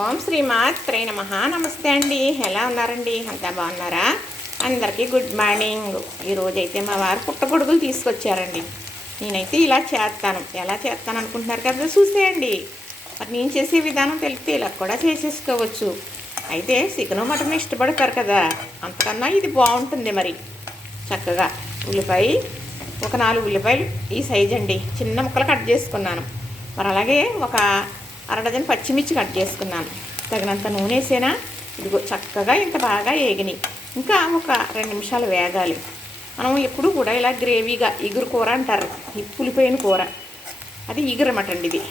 ఓం శ్రీమాత్రే నమః. నమస్తే అండి. ఎలా ఉన్నారండి? అంతా బాగున్నారా? అందరికీ గుడ్ మార్నింగ్. ఈరోజైతే మా వారు పుట్టగొడుగులు తీసుకొచ్చారండి. నేనైతే ఇలా చేస్తాను. ఎలా చేస్తాను అనుకుంటున్నారు కదా, చూసేయండి. మరి నేను చేసే విధానం తెలిస్తే ఇలా కూడా చేసేసుకోవచ్చు. అయితే చికెను మటన్ ఇష్టపడతారు కదా, అంతకన్నా ఇది బాగుంటుంది. మరి చక్కగా ఉల్లిపాయ, ఒక 4 ఉల్లిపాయలు ఈ సైజ్ అండి, చిన్న ముక్కలు కట్ చేసుకున్నాను. మరి అలాగే ఒక అరడజన్ పచ్చిమిర్చి కట్ చేసుకున్నాను. తగినంత నూనె వేసేనా, ఇదిగో చక్కగా ఇంత బాగా వేగినాయి. ఇంకా ఒక 2 నిమిషాలు వేగాలి. మనం ఎప్పుడు కూడా ఇలా గ్రేవీగా ఇగురు కూర అంటారు, ఈ పులిపోయిన కూర, అది ఇగురమాట అండి ఇది.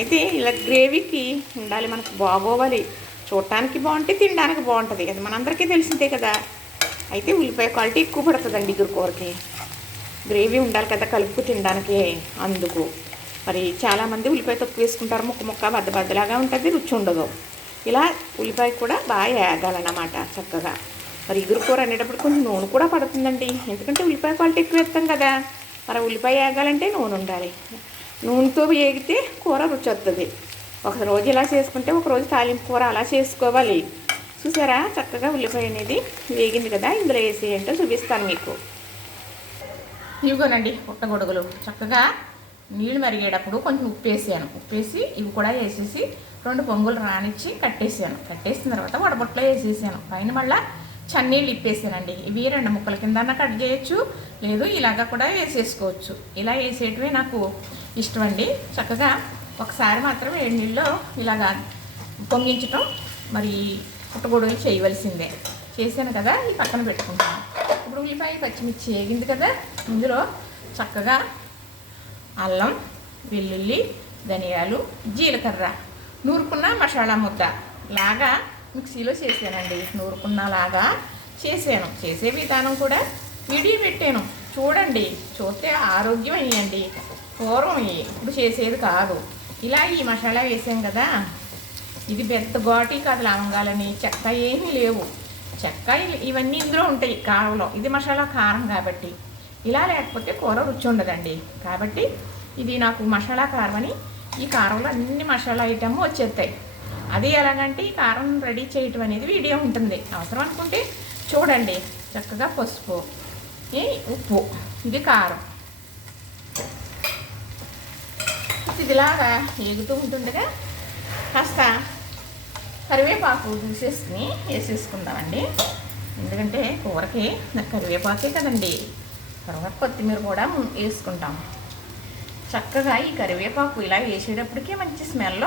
అయితే ఇలా గ్రేవీకి ఉండాలి, మనకు బాగోవాలి, చూడటానికి బాగుంటే తినడానికి బాగుంటుంది, అది మనందరికీ తెలిసిందే కదా. అయితే ఉల్లిపాయ క్వాలిటీ ఎక్కువ పడుతుందండి ఇగురు కూరకి. గ్రేవీ ఉండాలి కదా కలుపు తినడానికి, అందుకు. మరి చాలామంది ఉల్లిపాయ తక్కువ వేసుకుంటారు, ముక్క బద్దలాగా ఉంటుంది, రుచి ఉండదు. ఇలా ఉల్లిపాయ కూడా బాగా వేగాలన్నమాట చక్కగా. మరి ఇగురు కూర అనేటప్పుడు కొంచెం నూనె కూడా పడుతుందండి, ఎందుకంటే ఉల్లిపాయ క్వాలిటీ ఎక్కువ వేస్తాం కదా. మరి ఉల్లిపాయ వేగాలంటే నూనె ఉండాలి. నూనెతో వేగితే కూర రుచి వస్తుంది. ఒకరోజు ఇలా చేసుకుంటే ఒకరోజు తాలింపు కూర అలా చేసుకోవాలి. చూసారా చక్కగా ఉల్లిపాయ అనేది వేగింది కదా, ఇందులో వేసి ఏంటో చూపిస్తాను మీకు. ఇవిగోనండి పుట్టగొడుగులు. చక్కగా నీళ్ళు మరిగేటప్పుడు కొంచెం ఉప్పు వేసాను, ఉప్పేసి ఇవి కూడా వేసేసి 2 పొంగులు రానిచ్చి కట్టేసాను. కట్టేసిన తర్వాత వడబొట్లో వేసేసాను. పైన మళ్ళీ చన్నీళ్ళు ఇప్పేసానండి. ఇవి 2 ముక్కల కింద కట్ చేయొచ్చు, లేదు ఇలాగ కూడా వేసేసుకోవచ్చు. ఇలా వేసేటివే నాకు ఇష్టం అండి. చక్కగా ఒకసారి మాత్రం 7 నీళ్ళలో ఇలాగా పొంగించటం మరి పుట్టగొడుగులు చేయవలసిందే. చేశాను కదా, ఈ పక్కన పెట్టుకుంటాను. ఇప్పుడు ఉల్లిపాయ పచ్చిమిర్చి వేగింది కదా, ఇందులో చక్కగా అల్లం, వెల్లుల్లి, ధనియాలు, జీలకర్ర, నూరుకున్న మసాలా ముద్ద లాగా మిక్సీలో చేసానండి. నూరుకున్నలాగా చేశాను. చేసే విధానం కూడా వీడియో పెట్టాను, చూడండి. చూస్తే ఆరోగ్యం అయ్యండి, పూర్వం ఇప్పుడు చేసేది కాదు. ఇలా ఈ మసాలా వేసాం కదా, ఇది పెద్ద ఘాటీ కాదు, లవంగాలని చెక్క ఏమీ లేవు. చెక్క ఇవన్నీ ఇందులో ఉంటాయి కారంలో, ఇది మసాలా కారం కాబట్టి. ఇలా లేకపోతే కూర రుచి ఉండదండి. కాబట్టి ఇది నాకు మసాలా కారం అని, ఈ కారంలో అన్ని మసాలా ఐటమ్ వచ్చేస్తాయి. అది ఎలాగంటే ఈ కారం రెడీ చేయటం అనేది వీడియో ఉంటుంది, అవసరం అనుకుంటే చూడండి. చక్కగా పసుపు, ఉప్పు, ఇది కారం, ఇదిలాగా ఏగుతూ ఉంటుందిగా కాస్త కరివేపాకు తీసేసుకుని వేసేసుకుందామండి. ఎందుకంటే కూరకి కరివేపాకే కదండి. తర్వాత కొత్తిమీర కూడా వేసుకుంటాం. చక్కగా ఈ కరివేపాకు ఇలా వేసేటప్పటికీ మంచి స్మెల్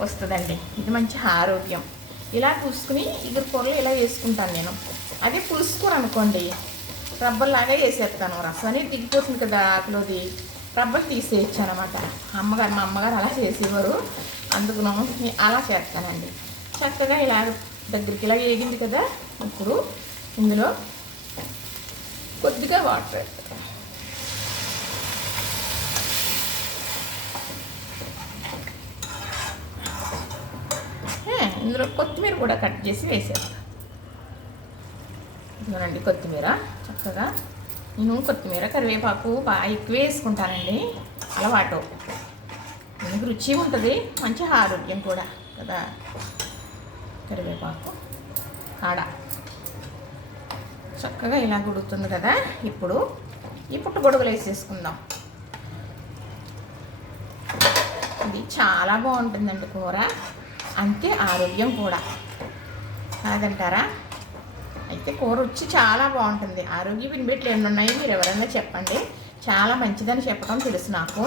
వస్తుందండి. ఇది మంచి ఆరోగ్యం. ఇలా పూసుకుని ఇగురు కూరలు ఇలా వేసుకుంటాను నేను. అదే పులుసు కూర అనుకోండి, రబ్బర్లాగా వేసేస్తాను. రసం అనేది దిగిపోతుంది కదా ఆకులోది, రబ్బర్ తీసేయచ్చు అనమాట. మా అమ్మగారు అలా చేసేవారు, అందుకు అలా చేస్తానండి. చక్కగా ఇలా దగ్గరికి ఇలా వేగింది కదా, ఇప్పుడు ఇందులో కొద్దిగా వాటర్, ఇందులో కొత్తిమీర కూడా కట్ చేసి వేసేస్తాను. ఇదిగోనండి కొత్తిమీర. చక్కగా నేను కొత్తిమీర కరివేపాకు బాగా ఎక్కువ వేసుకుంటానండి, అలవాటు. దీనికి రుచి ఉంటుంది, మంచి ఆరోగ్యం కూడా కదా. కరివేపాకు కాడ చక్కగా ఇలా గుడుతుంది కదా. ఇప్పుడు ఈ పుట్టగొడుగులు వేసేసుకుందాం. ఇది చాలా బాగుంటుందండి కూర, అంతే ఆరోగ్యం కూడా, కాదంటారా? అయితే కూర రుచి చాలా బాగుంటుంది. ఆరోగ్య బెనిఫిట్లు ఎన్ని ఉన్నాయో మీరు ఎవరైనా చెప్పండి. చాలా మంచిదని చెప్పడం తెలుసు నాకు.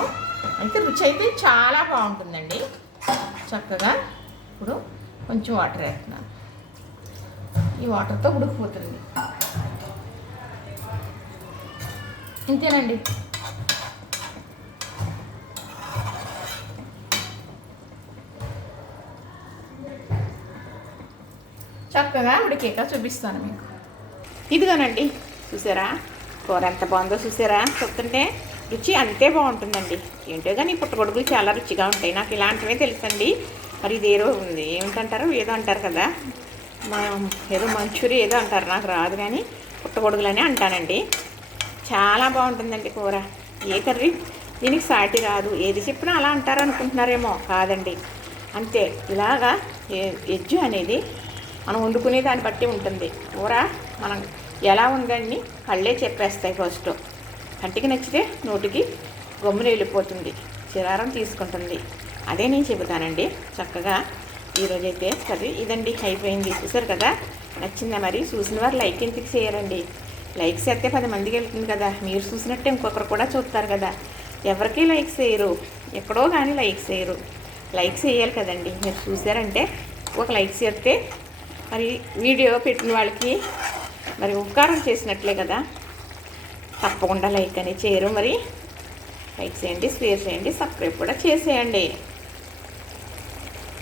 అయితే రుచి అయితే చాలా బాగుంటుందండి. చక్కగా ఇప్పుడు కొంచెం వాటర్ వేస్తున్నాను, ఈ వాటర్తో ఉడికిపోతుంది. ఇంతేనండి. చక్కగా ఉడికాక చూపిస్తాను మీకు. ఇదిగోనండి, చూసారా కూర ఎంత బాగుందో? చూసారా? చెప్తుంటే రుచి అంతే బాగుంటుందండి. ఏంటో కానీ పుట్టగొడుగులు చాలా రుచిగా ఉంటాయి. నాకు ఇలాంటివే తెలుసండి. మరి ఇదేదో ఉంది, ఏమిటంటారు, ఏదో అంటారు కదా, ఏదో మంచూరియా ఏదో అంటారు, నాకు రాదు, కానీ పుట్టగొడుగులనే అంటానండి. చాలా బాగుంటుందండి కూర. ఏ కర్రీ దీనికి సాటి రాదు. ఏది చెప్పినా అలా అంటారు అనుకుంటున్నారేమో, కాదండి. అంతే. ఇలాగా ఎజ్జు అనేది మనం వండుకునే దాన్ని బట్టి ఉంటుంది. కూర మనం ఎలా ఉందని కళ్ళే చెప్పేస్తాయి ఫస్ట్. కంటికి నచ్చితే నోటికి గమ్మున వెళ్ళిపోతుంది, చిరారం తీసుకుంటుంది. అదే నేను చెబుతానండి. చక్కగా ఈరోజైతే కర్రీ ఇదండి, అయిపోయింది. చూసారు కదా, నచ్చిందా? మరి చూసిన వారు లైక్ ఎందుకు చేయరండి? లైక్స్ అయితే 10 మందికి వెళ్తుంది కదా. మీరు చూసినట్టే ఇంకొకరు కూడా చూస్తారు కదా. ఎవరికీ లైక్స్ చేయరు, ఎక్కడో కానీ లైక్స్ చేయరు. లైక్స్ వేయాలి కదండి. మీరు చూసారంటే ఒక లైక్స్ చేస్తే మరి వీడియో పెట్టిన వాళ్ళకి మరి ఉపకారం చేసినట్లే కదా. తప్పకుండా లైక్ అని చేయరు. మరి లైక్ చేయండి, షేర్ చేయండి, సబ్స్క్రైబ్ కూడా చేసేయండి.